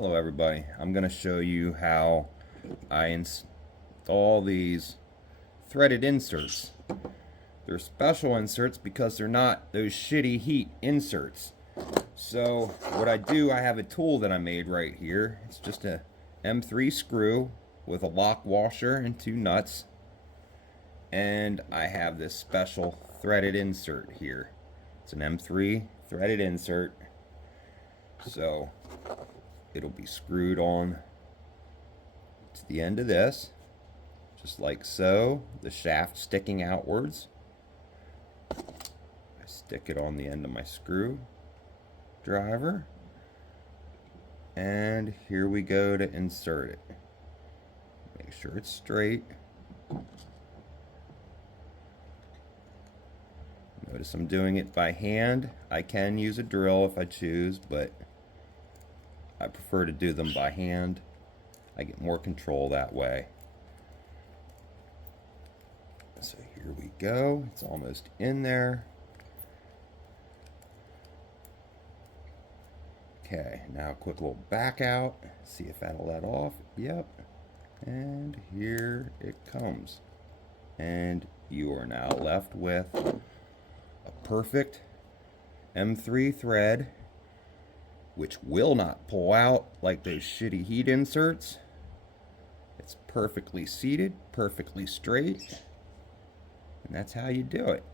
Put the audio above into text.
Hello everybody, I'm going to show you how I install these threaded inserts. They're special inserts because they're not those shitty heat inserts. So what I do, I have a tool that I made right here. It's just a M3 screw with a lock washer and 2 nuts. And I have this special threaded insert here. It's an M3 threaded insert. So it'll be screwed on to the end of this, just like so, the shaft sticking outwards. I stick it on the end of my screw driver, and here we go to insert it. Make sure it's straight. Notice I'm doing it by hand. I can use a drill if I choose, but I prefer to do them by hand. I get more control that way. So here we go. It's almost in there. Okay, now a quick little back out. See if that'll let off. Yep. And here it comes. And you are now left with a perfect M3 thread, which will not pull out like those shitty heat inserts. It's perfectly seated, perfectly straight, and that's how you do it.